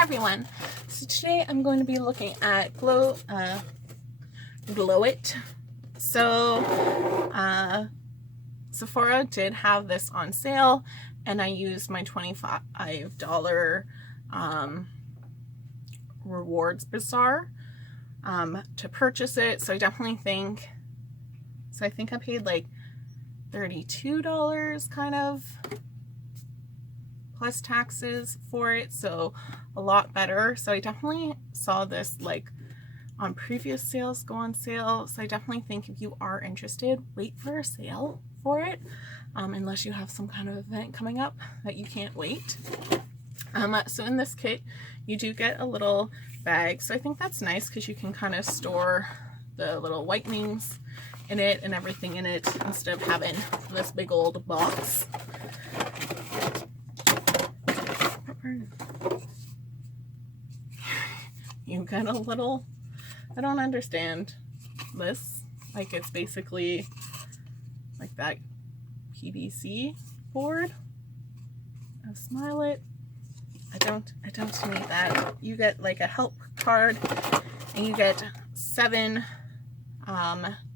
everyone. So today I'm going to be looking at GLO It. So Sephora did have this on sale, and I used my $25 rewards bazaar to purchase it. So I definitely think, I think I paid like $32 kind of plus taxes for it, so a lot better. So I definitely saw this like on previous sales go on sale, so I definitely think if you are interested, wait for a sale for it, unless you have some kind of event coming up that you can't wait. So in this kit you do get a little bag, so I think that's nice because you can kind of store the little whitenings in it and everything in it instead of having this big old box. You get a little, I don't understand this, like it's basically like that PVC board. I'll smile it. I don't need that. You get like a help card, and you get 7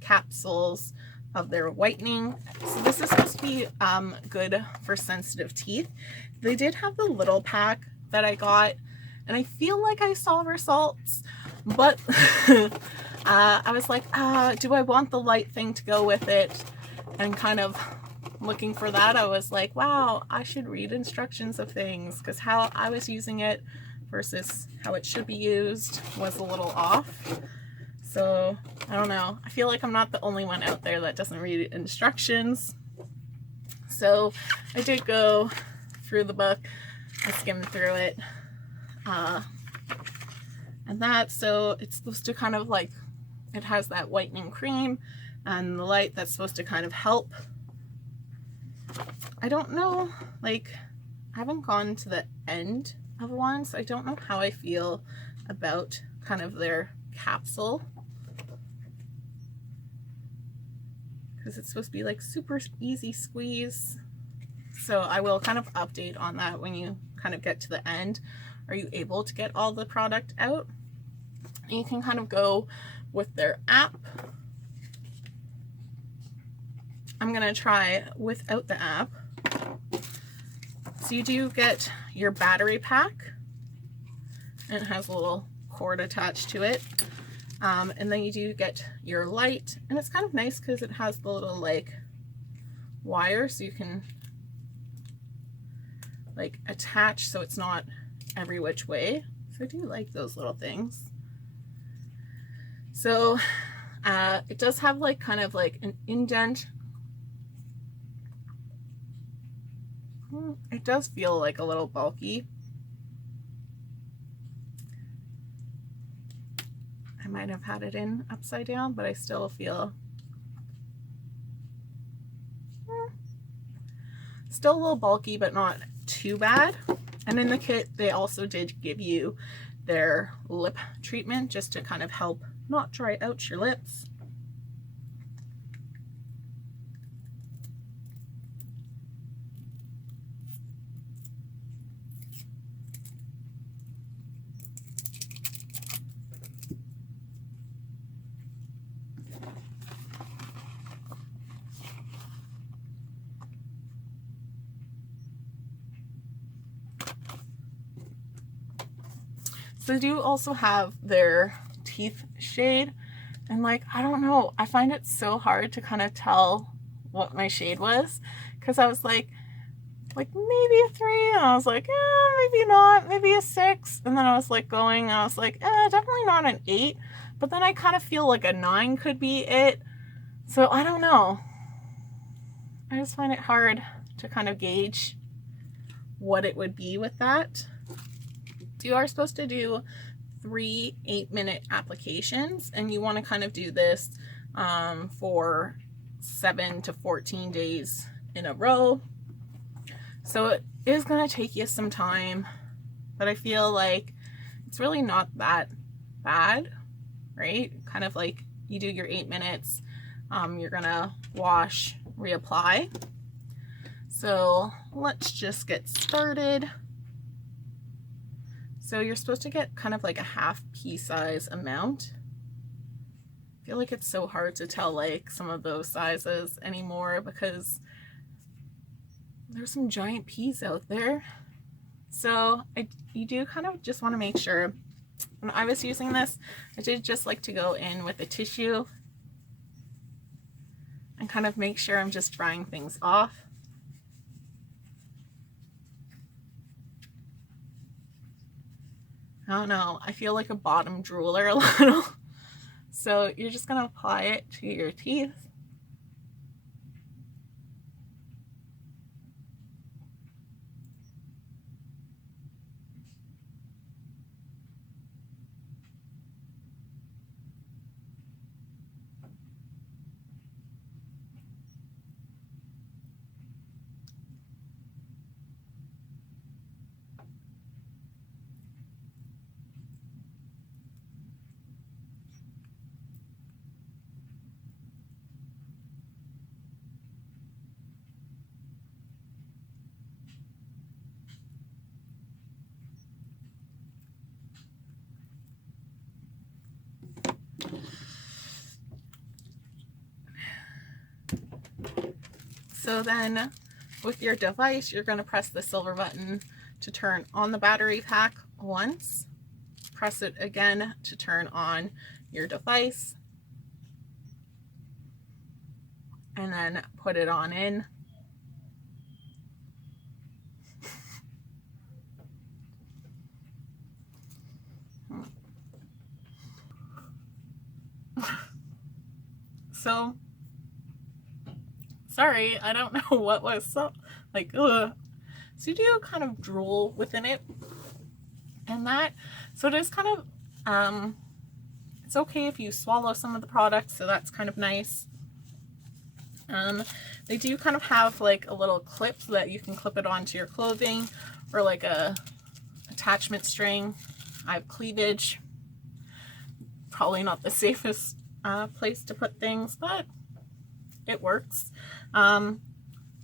capsules of their whitening. So this is supposed to be good for sensitive teeth. They did have the little pack that I got, and I feel like I saw results, but I was like, do I want the light thing to go with it? And kind of looking for that, I was like, wow, I should read instructions of things, because how I was using it versus how it should be used was a little off. So I don't know, I feel like I'm not the only one out there that doesn't read instructions. So I did go through the book, I skimmed through it, and that, so it's supposed to kind of like, it has that whitening cream and the light that's supposed to kind of help. I don't know, like I haven't gone to the end of one, so I don't know how I feel about kind of their capsule, because it's supposed to be like super easy squeeze. So I will kind of update on that when you kind of get to the end. Are you able to get all the product out? And you can kind of go with their app. I'm gonna try without the app. So you do get your battery pack, and it has a little cord attached to it. And then you do get your light, and it's kind of nice because it has the little like wire, so you can like attach so it's not every which way. So I do like those little things. So it does have like kind of like an indent. It does feel like a little bulky. I might have had it in upside down, but I still feel still a little bulky, but not too bad. And in the kit they also did give you their lip treatment just to kind of help not dry out your lips. So they do also have their teeth shade, and like I don't know, I find it so hard to kind of tell what my shade was, because I was like maybe a 3, and I was like maybe not, maybe a 6, and then I was like going, and I was like definitely not an 8, but then I kind of feel like a 9 could be it. So I don't know, I just find it hard to kind of gauge what it would be with that. You are supposed to do 3 8-minute applications, and you want to kind of do this for 7 to 14 days in a row. So it is going to take you some time, but I feel like it's really not that bad, right? Kind of like you do your 8 minutes, you're gonna wash, reapply. So let's just get started. So you're supposed to get kind of like a half pea size amount. I feel like it's so hard to tell like some of those sizes anymore because there's some giant peas out there. So you do kind of just want to make sure. When I was using this, I did just like to go in with a tissue and kind of make sure I'm just drying things off. I don't know, I feel like a bottom drooler a little. So you're just going to apply it to your teeth. So then with your device, you're going to press the silver button to turn on the battery pack once. Press it again to turn on your device. And then put it on in. So, sorry, I don't know what was so, like, ugh. So you do kind of drool within it. And that, so it is kind of, it's okay if you swallow some of the product, so that's kind of nice. They do kind of have like a little clip so that you can clip it onto your clothing, or like a attachment string. I have cleavage. Probably not the safest place to put things, but it works.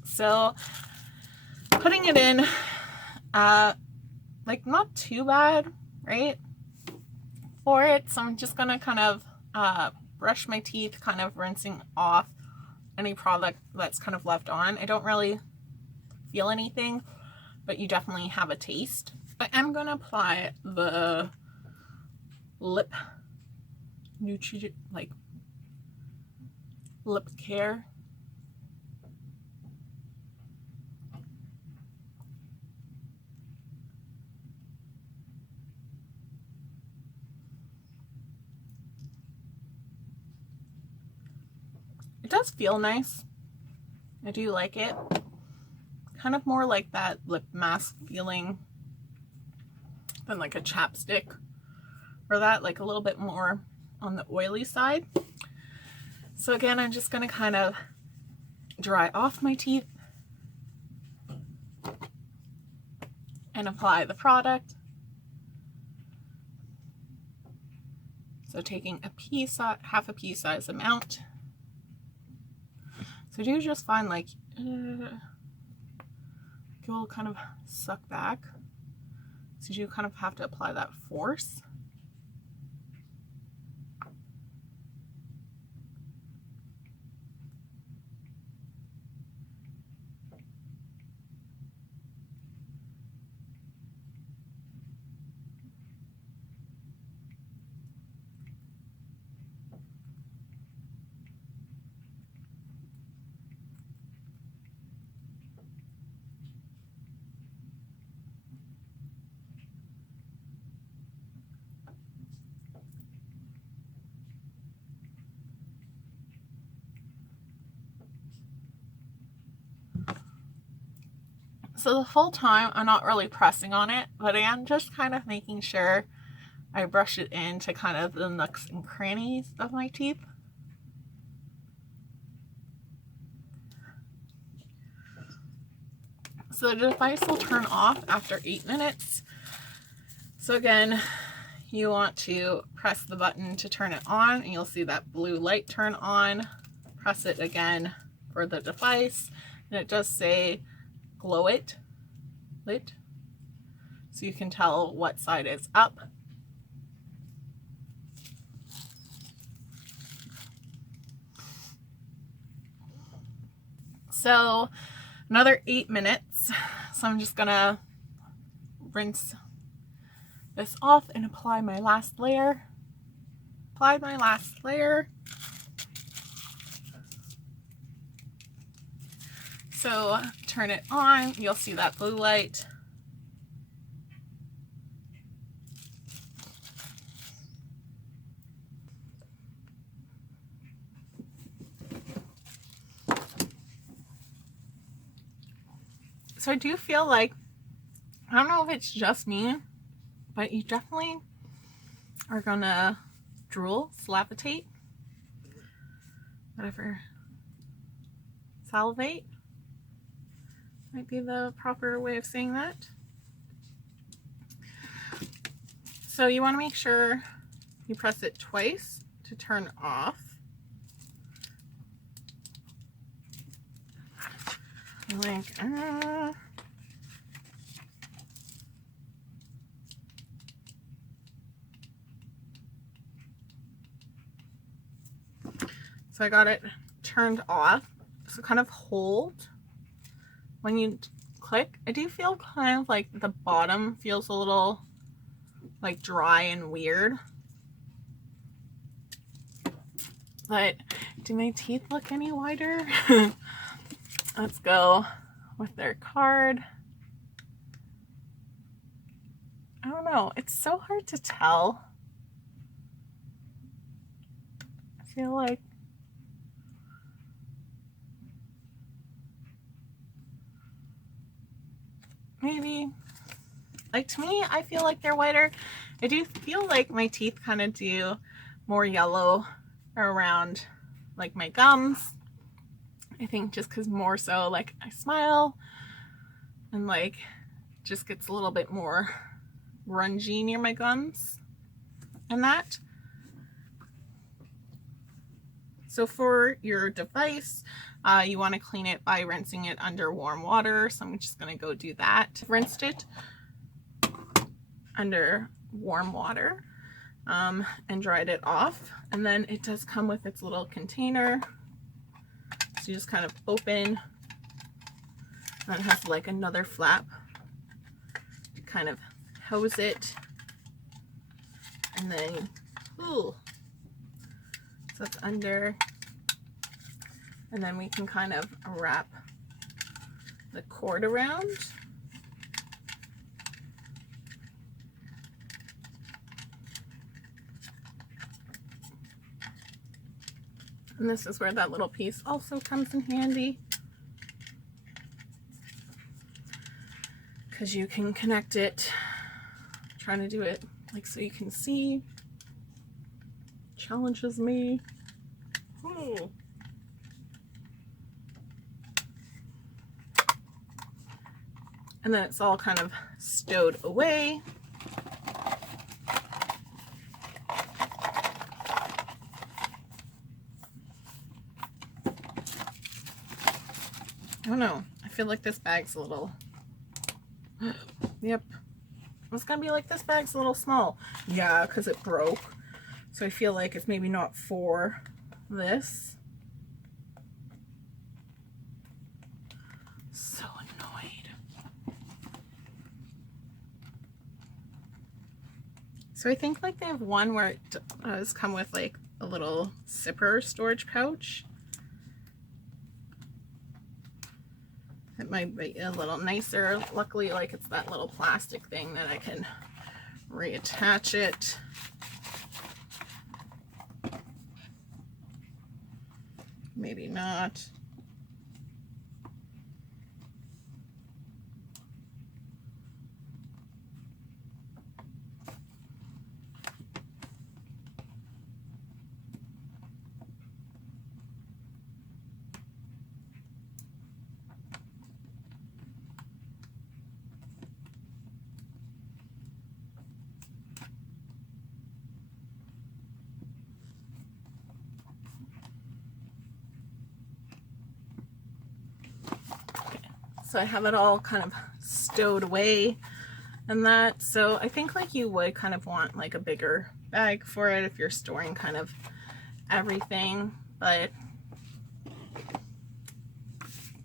So putting it in, like not too bad, right? For it, so I'm just gonna kind of brush my teeth, kind of rinsing off any product that's kind of left on. I don't really feel anything, but you definitely have a taste. I am gonna apply the lip lip care. It does feel nice. I do like it. Kind of more like that lip mask feeling than like a chapstick, or that, like a little bit more on the oily side. So again, I'm just going to kind of dry off my teeth and apply the product. So taking a pea size, half a pea size amount. So do just find like it will kind of suck back. So you kind of have to apply that force. So the full time, I'm not really pressing on it, but I am just kind of making sure I brush it into kind of the nooks and crannies of my teeth. So the device will turn off after 8 minutes. So again, you want to press the button to turn it on, and you'll see that blue light turn on. Press it again for the device, and it does say GLO it. So so you can tell what side is up. So another 8 minutes. So I'm just gonna rinse this off and apply my last layer. Apply my last layer. So turn it on, you'll see that blue light. So I do feel like, I don't know if it's just me, but you definitely are gonna drool, salivatate, whatever, salivate might be the proper way of saying that. So you want to make sure you press it twice to turn off. Like, so I got it turned off. So kind of hold when you click. I do feel kind of like the bottom feels a little like dry and weird. But do my teeth look any whiter? Let's go with their card. I don't know. It's so hard to tell. I feel like maybe, like, to me, I feel like they're whiter. I do feel like my teeth kind of do more yellow around like my gums. I think just because more so like I smile and like just gets a little bit more grungy near my gums and that. So for your device, you want to clean it by rinsing it under warm water. So I'm just going to go do that. Rinsed it under warm water and dried it off. And then it does come with its little container. So you just kind of open, and it has like another flap to kind of hose it. And then, ooh, so it's under, and then we can kind of wrap the cord around. And this is where that little piece also comes in handy, because you can connect it. I'm trying to do it like so you can see. Challenges me. Ooh. And then it's all kind of stowed away. I don't know. I feel like this bag's a little... Yep. I was gonna be like, this bag's a little small. Yeah, because it broke. So I feel like it's maybe not for this. So annoyed. So I think like they have one where it does come with like a little zipper storage pouch. It might be a little nicer. Luckily, like, it's that little plastic thing that I can reattach it. Maybe not. So I have it all kind of stowed away, and that. So I think like you would kind of want like a bigger bag for it if you're storing kind of everything, but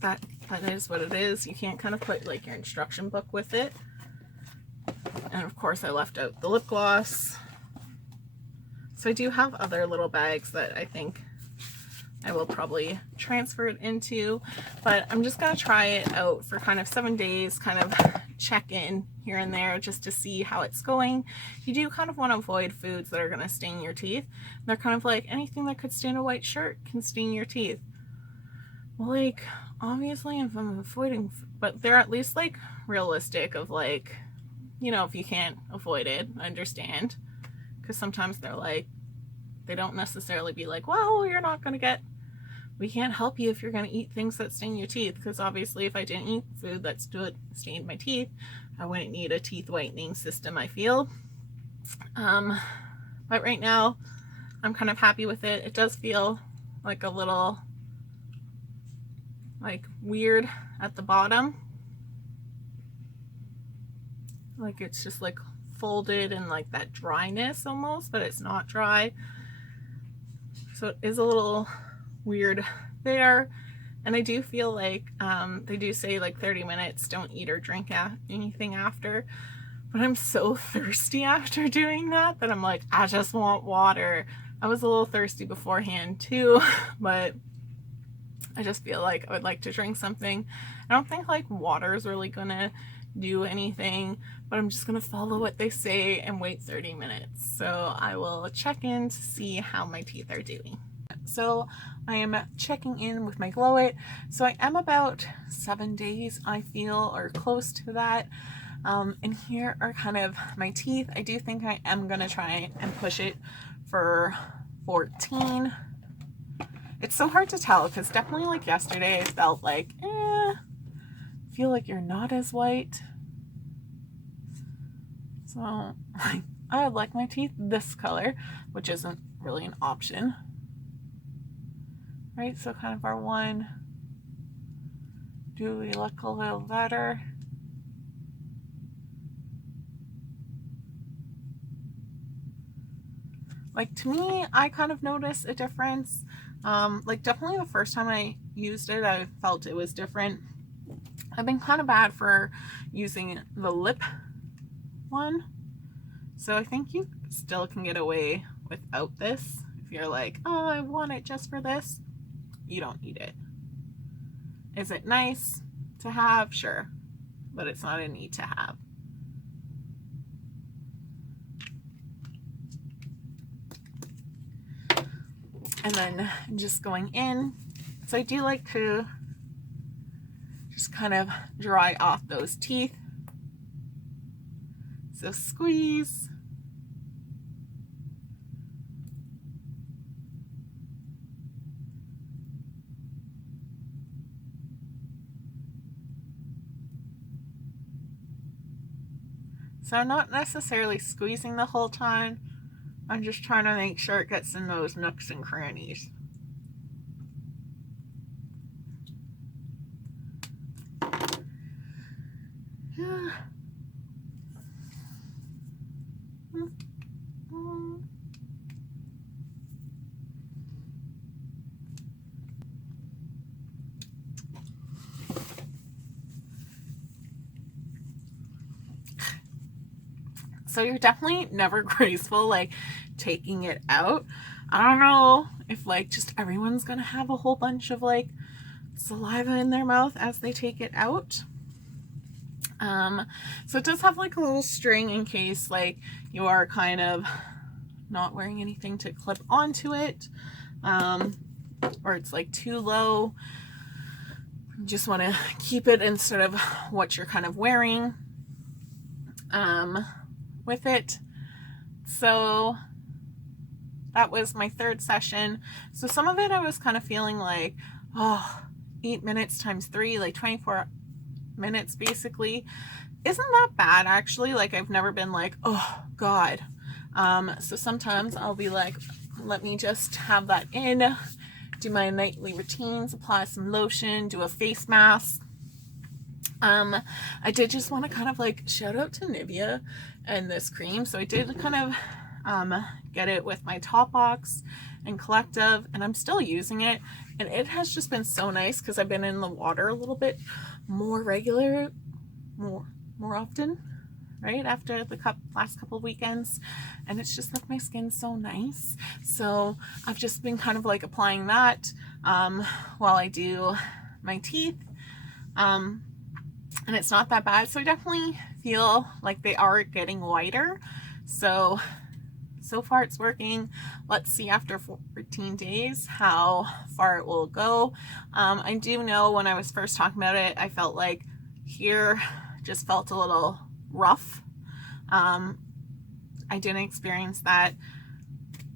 that is what it is. You can't kind of put like your instruction book with it. And of course I left out the lip gloss. So I do have other little bags that I think I will probably transfer it into, but I'm just gonna try it out for kind of 7 days, kind of check in here and there just to see how it's going. You do kind of want to avoid foods that are gonna stain your teeth. They're kind of like anything that could stain a white shirt can stain your teeth. Well, like obviously if I'm avoiding, but they're at least like realistic of like, you know, if you can't avoid it, I understand. Because sometimes they're like, they don't necessarily be like, well, you're not gonna get, we can't help you if you're going to eat things that stain your teeth, because obviously if I didn't eat food that stained my teeth, I wouldn't need a teeth whitening system, I feel. But right now I'm kind of happy with it. It does feel like a little like weird at the bottom, like it's just like folded and like that dryness almost, but it's not dry, so it is a little weird there. And I do feel like they do say like 30 minutes, don't eat or drink anything after, but I'm so thirsty after doing that I'm like, I just want water. I was a little thirsty beforehand too, but I just feel like I would like to drink something. I don't think like water is really gonna do anything, but I'm just gonna follow what they say and wait 30 minutes. So I will check in to see how my teeth are doing. So I am checking in with my GLO It. So I am about 7 days, I feel, or close to that. And here are kind of my teeth. I do think I am gonna try and push it for 14. It's so hard to tell because definitely like yesterday I felt like, feel like you're not as white. So I would like my teeth this color, which isn't really an option. Right, so kind of our one. Do we look a little better? Like to me, I kind of notice a difference. Like definitely the first time I used it, I felt it was different. I've been kind of bad for using the lip one. So I think you still can get away without this. If you're like, oh, I want it just for this, you don't need it. Is it nice to have? Sure, but it's not a need to have. And then just going in. So I do like to just kind of dry off those teeth. So squeeze. So I'm not necessarily squeezing the whole time. I'm just trying to make sure it gets in those nooks and crannies. Yeah. So you're definitely never graceful like taking it out. I don't know if like just everyone's gonna have a whole bunch of like saliva in their mouth as they take it out. So it does have like a little string in case like you are kind of not wearing anything to clip onto it, or it's like too low. You just want to keep it in sort of what you're kind of wearing with it. So that was my third session. So some of it I was kind of feeling like, oh, 8 minutes times 3, like 24 minutes basically. Isn't that bad actually? Like I've never been like, oh God. So sometimes I'll be like, let me just have that in, do my nightly routines, apply some lotion, do a face mask. I did just want to kind of like shout out to Nivea and this cream. So I did kind of get it with my top box and collective, and I'm still using it, and it has just been so nice because I've been in the water a little bit more more often, right after the last couple of weekends, and it's just left my skin so nice. So I've just been kind of like applying that while I do my teeth, and it's not that bad. So I definitely feel like they are getting whiter. So far it's working. Let's see after 14 days how far it will go. I do know when I was first talking about it, I felt like here just felt a little rough. I didn't experience that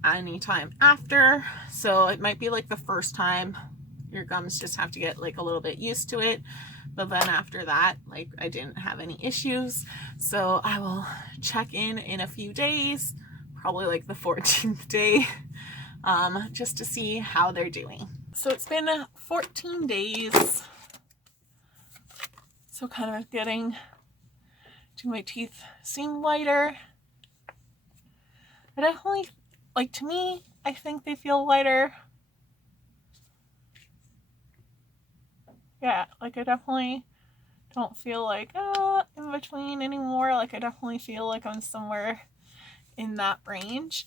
anytime after, so it might be like the first time your gums just have to get like a little bit used to it, but then after that, like, I didn't have any issues. So I will check in a few days, probably like the 14th day, just to see how they're doing. So it's been 14 days, so kind of getting to my teeth seem whiter. I definitely, like, to me, I think they feel whiter. Yeah, like I definitely don't feel like in between anymore. Like I definitely feel like I'm somewhere in that range.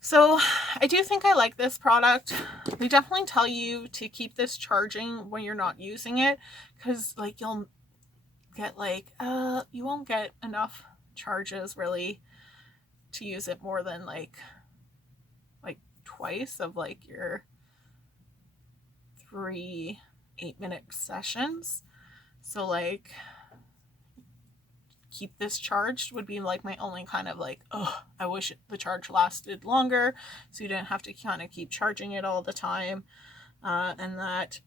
So I do think I like this product. They definitely tell you to keep this charging when you're not using it, because like you'll get like you won't get enough charges really to use it more than like twice of like your 3 8-minute sessions. So like keep this charged would be like my only kind of like, oh, I wish the charge lasted longer so you didn't have to kind of keep charging it all the time, and that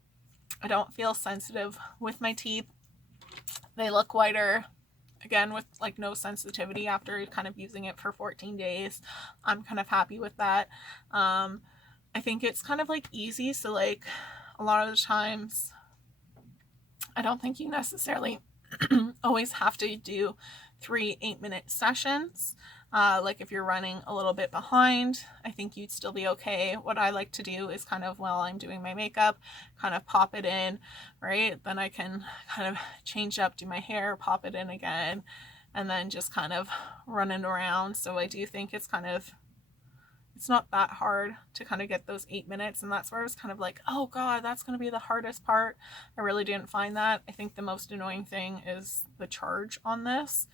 I don't feel sensitive with my teeth. They look whiter, again, with like no sensitivity after kind of using it for 14 days. I'm kind of happy with that. I think it's kind of like easy, so like a lot of the times I don't think you necessarily always have to do 3 8-minute sessions. Like if you're running a little bit behind, I think you'd still be okay. What I like to do is kind of while I'm doing my makeup, kind of pop it in, right? Then I can kind of change up, do my hair, pop it in again, and then just kind of running around. So I do think it's not that hard to kind of get those 8 minutes, and that's where I was kind of like, oh god, that's going to be the hardest part. I really didn't find that. I think the most annoying thing is the charge on this,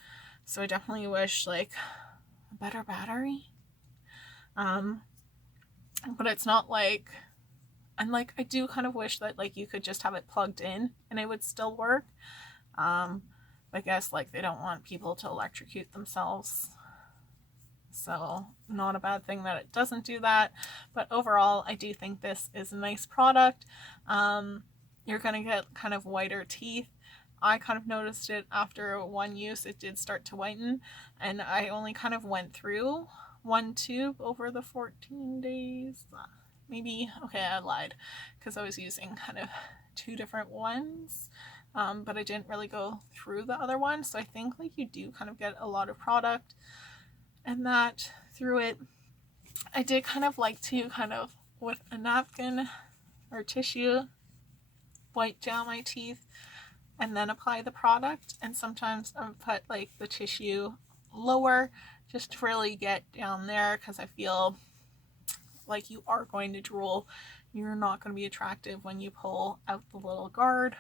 so I definitely wish like a better battery, but it's not like, and like I do kind of wish that like you could just have it plugged in and it would still work. I guess like they don't want people to electrocute themselves, so not a bad thing that it doesn't do that. But overall, I do think this is a nice product. You're going to get kind of whiter teeth. I kind of noticed it after one use, it did start to whiten, and I only kind of went through one tube over the 14 days. Maybe, okay, I lied, because I was using kind of 2 different ones, but I didn't really go through the other one. So I think like you do kind of get a lot of product and that through it. I did kind of like to kind of with a napkin or tissue wipe down my teeth and then apply the product, and sometimes I put like the tissue lower just to really get down there, because I feel like you are going to drool. You're not going to be attractive when you pull out the little guard,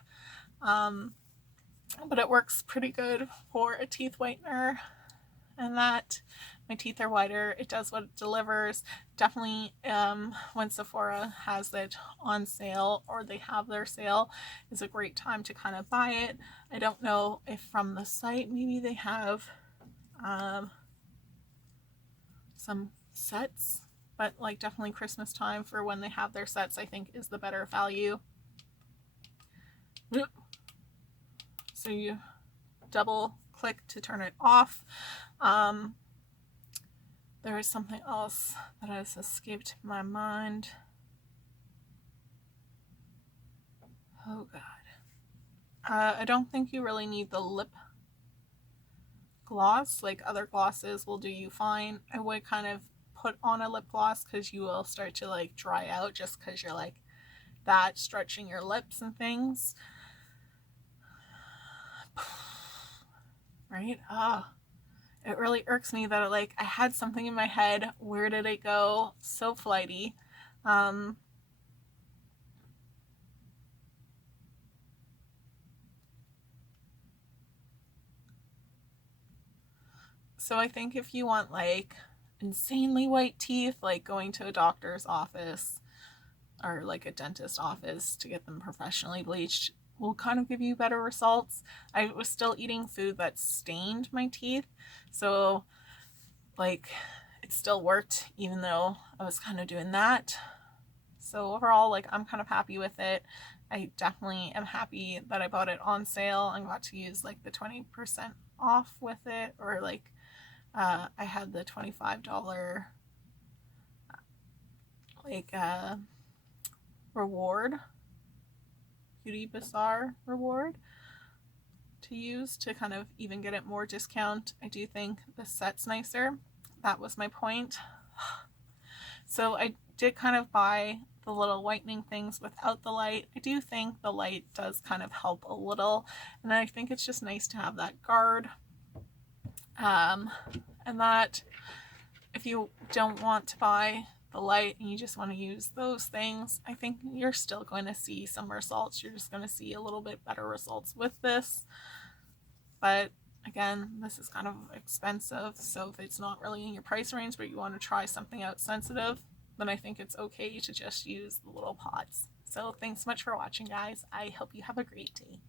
but it works pretty good for a teeth whitener, and that my teeth are whiter. It does what it delivers. Definitely when Sephora has it on sale or they have their sale, is a great time to kind of buy it. I don't know if from the site maybe they have some sets, but like definitely Christmas time for when they have their sets, I think is the better value. So you double click to turn it off. There is something else that has escaped my mind. Oh god. I don't think you really need the lip gloss. Like other glosses will do you fine. I would kind of put on a lip gloss because you will start to like dry out just because you're like that stretching your lips and things. Right? It really irks me that like I had something in my head. Where did it go? So flighty. Um, so I think if you want like insanely white teeth, like going to a doctor's office or like a dentist office to get them professionally bleached will kind of give you better results. I was still eating food that stained my teeth, so like it still worked even though I was kind of doing that. So overall, like I'm kind of happy with it. I definitely am happy that I bought it on sale and got to use like the 20% off with it, or like I had the $25 like reward, Beauty Bazaar reward to use to kind of even get it more discount. I do think the set's nicer. That was my point. So I did kind of buy the little whitening things without the light. I do think the light does kind of help a little, and I think it's just nice to have that guard. And that if you don't want to buy the light and you just want to use those things, I think you're still going to see some results. You're just going to see a little bit better results with this. But again, this is kind of expensive, so if it's not really in your price range but you want to try something out sensitive, then I think it's okay to just use the little pots. So thanks so much for watching, guys. I hope you have a great day.